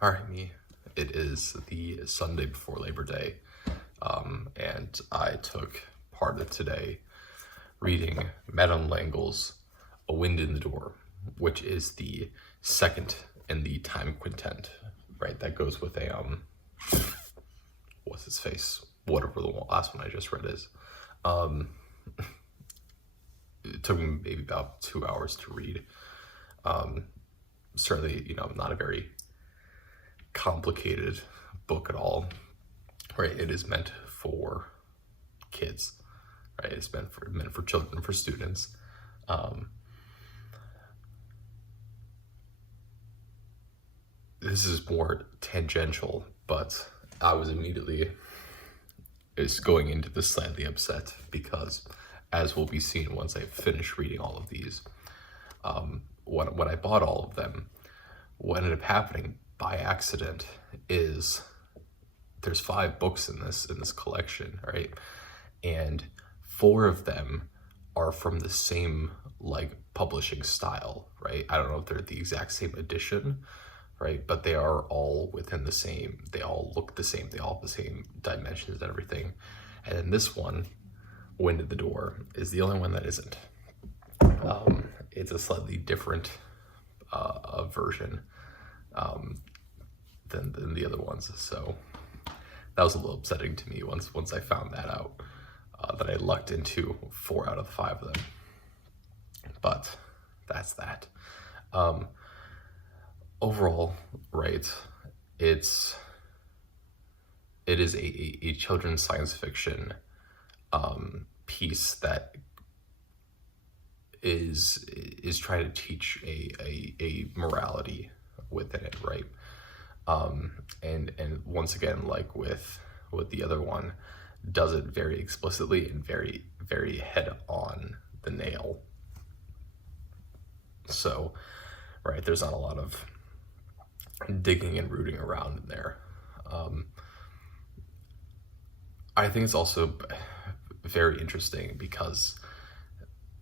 All right, me. It is the Sunday before Labor Day, and I took part of today reading Madeline A Wind in the Door, which is the second in the Time Quintet, right? That goes with what's his face? Whatever the last one I just read is. It took me maybe about 2 hours to read. Certainly, not a very complicated book at all, right? It is meant for kids, right? It's meant for children, for students. This is more tangential, but I was immediately going into this slightly upset because, as will be seen once I finish reading all of these, when I bought all of them, what ended up happening by accident is there's 5 books in this collection, right? And 4 of them are from the same publishing style, right? I don't know if they're the exact same edition, right? But they are all within the same, they all look the same, they all have the same dimensions and everything. And then this one, Wind at the Door, is the only one that isn't. It's a slightly different version than the other ones. So that was a little upsetting to me once I found that out, that I lucked into 4 out of the 5 of them. But that's that. Overall, right, it is a children's science fiction piece that is trying to teach a morality within it, right? And once again, like with the other one, does it very explicitly and very, very head on the nail. So, right, there's not a lot of digging and rooting around in there. I think it's also very interesting because,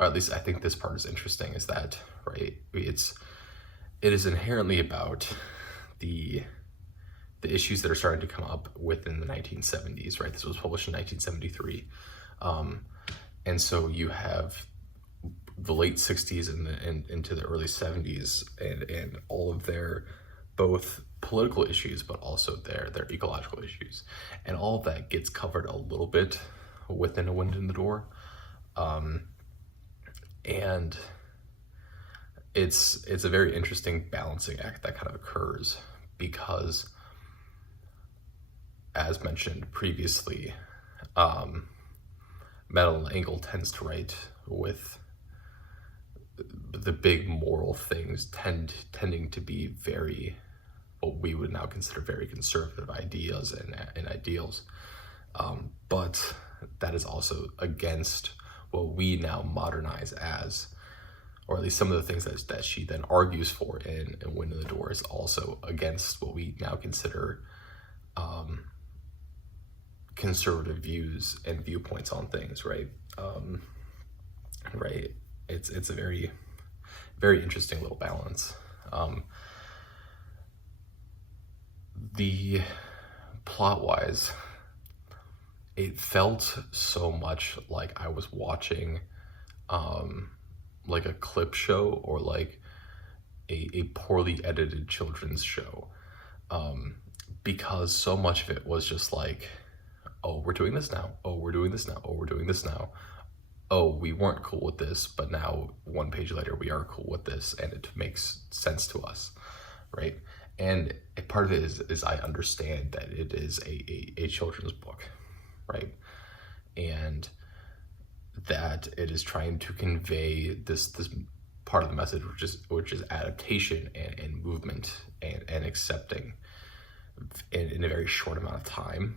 or at least I think this part is interesting, is that, right, it is inherently about the issues that are starting to come up within the 1970s, right? This was published in 1973. And so you have the late 60s and into the early 70s and all of their both political issues, but also their ecological issues. And all of that gets covered a little bit within A Wind in the Door. And it's a very interesting balancing act that kind of occurs because, as mentioned previously, Madeline tends to write with the big moral things tending to be very, what we would now consider very conservative ideas and ideals. But that is also against what we now modernize as, or at least some of the things that she then argues for in Wind in the Door is also against what we now consider conservative views and viewpoints on things, right? Right. It's a very, very interesting little balance. The plot-wise, it felt so much like I was watching like a clip show or like a poorly edited children's show, because so much of it was just like, oh, we're doing this now, oh, we're doing this now, oh, we're doing this now, oh, we weren't cool with this, but now 1 page later we are cool with this and it makes sense to us, right? And a part of it is I understand that it is a children's book, right? And that it is trying to convey this part of the message, which is adaptation and movement and accepting in a very short amount of time.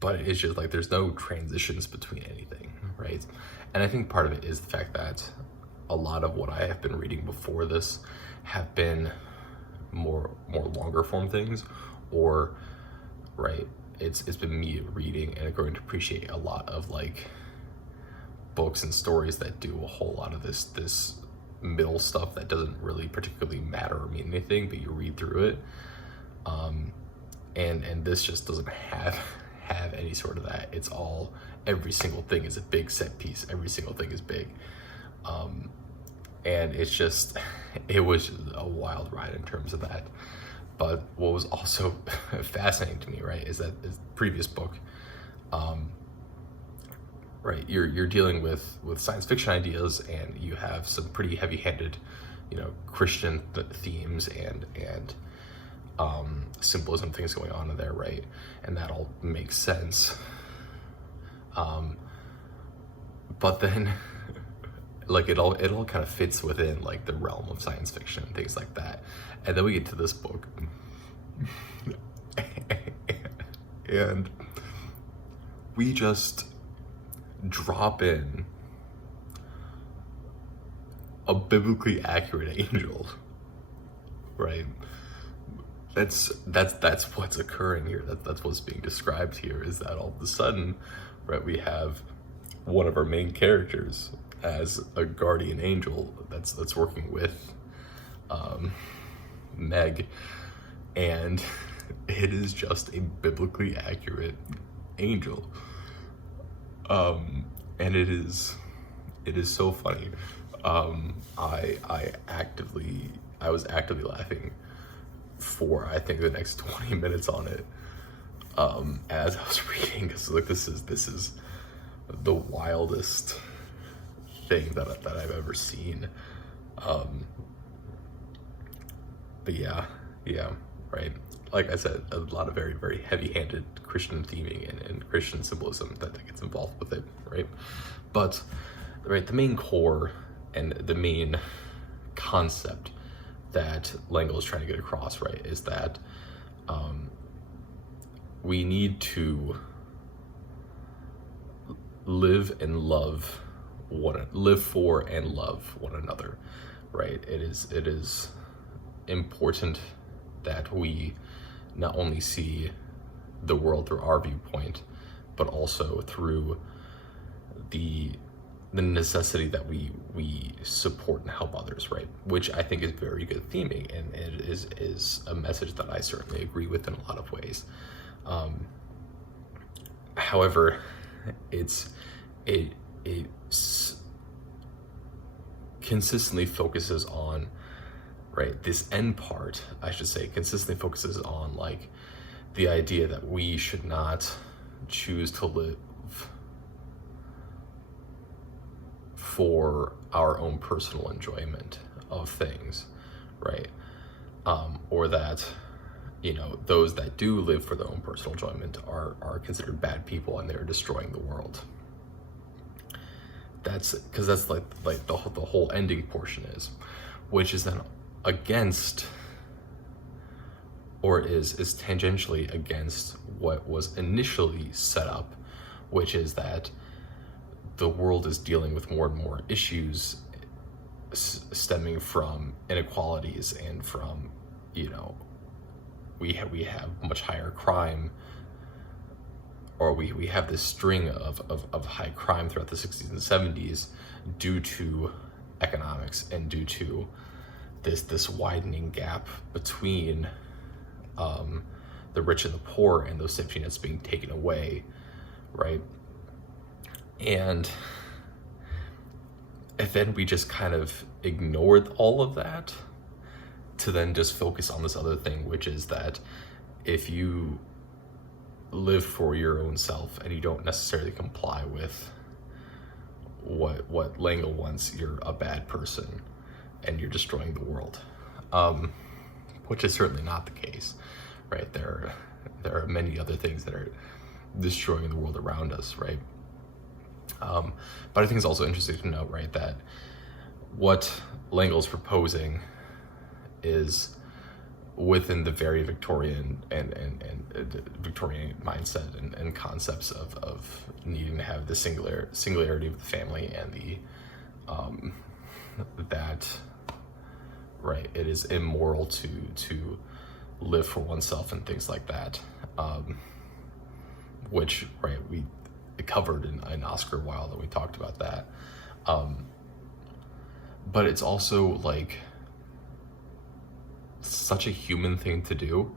But it's just like there's no transitions between anything, right? And I think part of it is the fact that a lot of what I have been reading before this have been more longer form things, or right, it's been me reading and growing to appreciate a lot of like books and stories that do a whole lot of this middle stuff that doesn't really particularly matter or mean anything, but you read through it. And this just doesn't have any sort of that. It's all, every single thing is a big set piece. Every single thing is big. And it's just, it was a wild ride in terms of that. But what was also fascinating to me, right, is that the previous book, right, you're dealing with science fiction ideas, and you have some pretty heavy-handed, Christian themes and symbolism things going on in there, right? And that all makes sense. But then, like, it all kind of fits within like the realm of science fiction and things like that. And then we get to this book, and we just drop in a biblically accurate angel, right? That's what's occurring here. That's what's being described here, is that all of a sudden, right, we have one of our main characters as a guardian angel that's working with Meg, and it is just a biblically accurate angel. And it is so funny. I was actively laughing for, I think, the next 20 minutes on it, as I was reading, because like this is the wildest thing that I've ever seen. But yeah, right. Like I said, a lot of very, very heavy-handed Christian theming and Christian symbolism that gets involved with it, right? But, right, the main core and the main concept that L'Engle is trying to get across, right, is that we need to live for and love one another, right? It is important that we not only see the world through our viewpoint, but also through the necessity that we support and help others, right? Which I think is very good theming, and it is a message that I certainly agree with in a lot of ways. However, it consistently focuses on, right, this end part, I should say, consistently focuses on like the idea that we should not choose to live for our own personal enjoyment of things, right? Or that, those that do live for their own personal enjoyment are considered bad people, and they're destroying the world. That's because that's like the whole ending portion is, which is then against, or is tangentially against what was initially set up, which is that the world is dealing with more and more issues stemming from inequalities and from, we have much higher crime, or we have this string of high crime throughout the 60s and 70s due to economics and due to this widening gap between the rich and the poor, and those safety nets being taken away, right? And then we just kind of ignored all of that to then just focus on this other thing, which is that if you live for your own self and you don't necessarily comply with what L'Engle wants, you're a bad person and you're destroying the world, which is certainly not the case, right? There are many other things that are destroying the world around us, right? But I think it's also interesting to note, right, that what L'Engle is proposing is within the very Victorian and Victorian mindset and concepts of needing to have the singularity of the family, and the that, right, it is immoral to live for oneself and things like that, which, right, we covered in Oscar Wilde, and we talked about that. but it's also like such a human thing to do.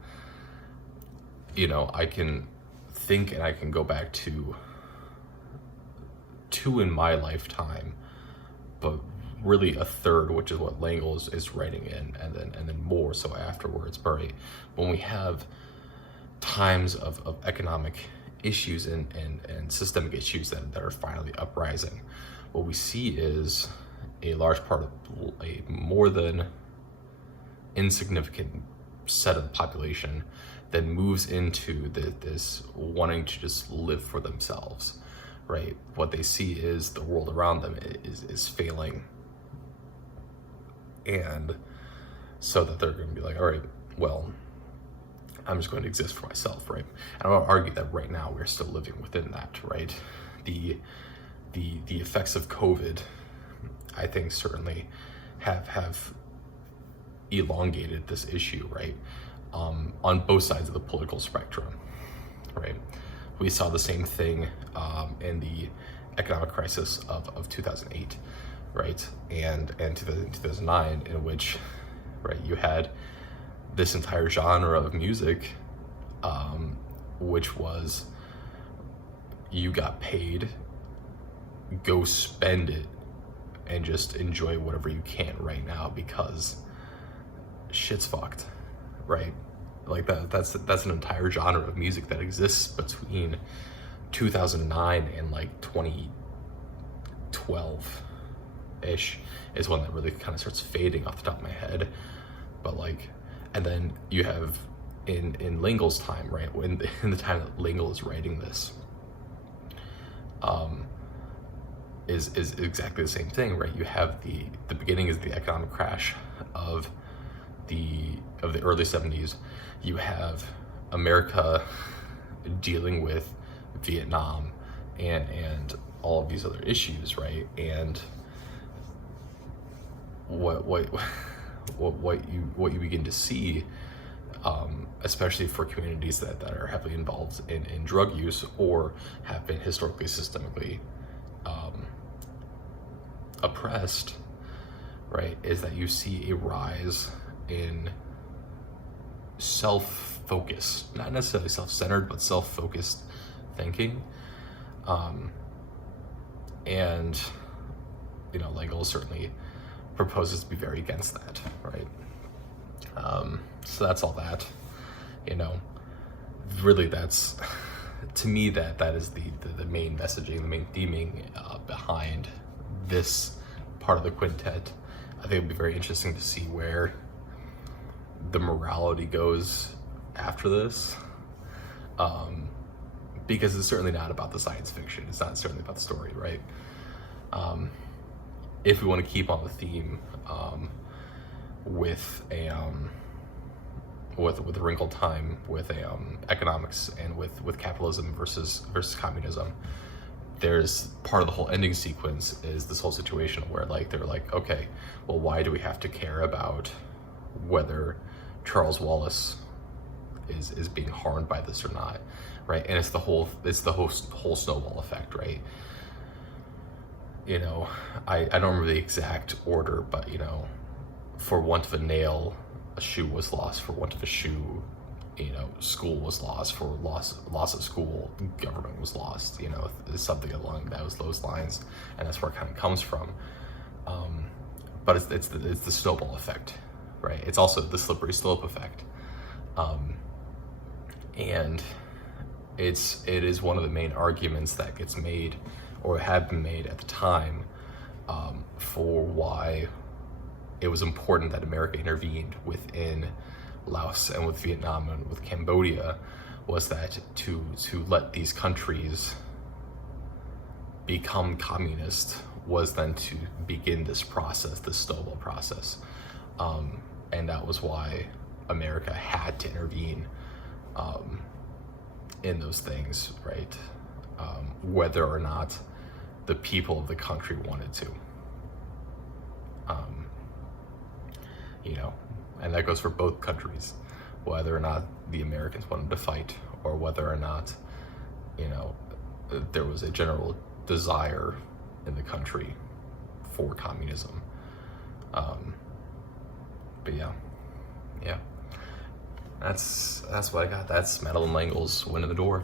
You know, I can think and I can go back to two in my lifetime, but really a third, which is what Langle is writing in, and then more so afterwards. But right, when we have times of economic issues and systemic issues that are finally uprising, what we see is a large part of a more than insignificant set of the population that moves into this wanting to just live for themselves, right? What they see is the world around them is failing, and so that they're going to be like, all right, well, I'm just going to exist for myself, right? And I would argue that right now we're still living within that, right? The effects of COVID, I think, certainly have elongated this issue, right? On both sides of the political spectrum, right? We saw the same thing in the economic crisis of 2008, right? And 2009, in which, right, you had this entire genre of music, which was, you got paid, go spend it, and just enjoy whatever you can right now because shit's fucked, right? Like that's an entire genre of music that exists between 2009 and like 2012-ish is when that really kind of starts fading off the top of my head. But like, and then you have in Langle's time, right, when in the time that Langle is writing this, is exactly the same thing, right? You have the beginning is the economic crash of the early 70s. You have America dealing with Vietnam and all of these other issues, right? And what you begin to see, especially for communities that are heavily involved in drug use or have been historically systemically oppressed, right, is that you see a rise in self-focused, not necessarily self-centered, but self-focused thinking. And, you know, Langle certainly proposes to be very against that, right? So that's all that, you know, really that's, to me, that is the main messaging, the main theming behind this part of the quintet. I think it'd be very interesting to see where the morality goes after this, because it's certainly not about the science fiction. It's not certainly about the story, right? If we want to keep on the theme with a wrinkled time, with economics and with capitalism versus communism, there's part of the whole ending sequence is this whole situation where like they're like, okay, well, why do we have to care about whether Charles Wallace is being harmed by this or not, right? And it's the whole snowball effect, right? You know, I don't remember the exact order, but you know, for want of a nail, a shoe was lost. For want of a shoe, you know, school was lost. For loss of school, government was lost. You know, it's something along those lines, and that's where it kind of comes from. But it's the snowball effect, right? It's also the slippery slope effect, and it is one of the main arguments that gets made or had been made at the time for why it was important that America intervened within Laos and with Vietnam and with Cambodia, was that to let these countries become communist was then to begin this process, this snowball process. And that was why America had to intervene in those things, right? Whether or not the people of the country wanted to. You know, and that goes for both countries, whether or not the Americans wanted to fight or whether or not, you know, there was a general desire in the country for communism. But yeah. That's what I got. That's Madeline Langle's Win in the Door.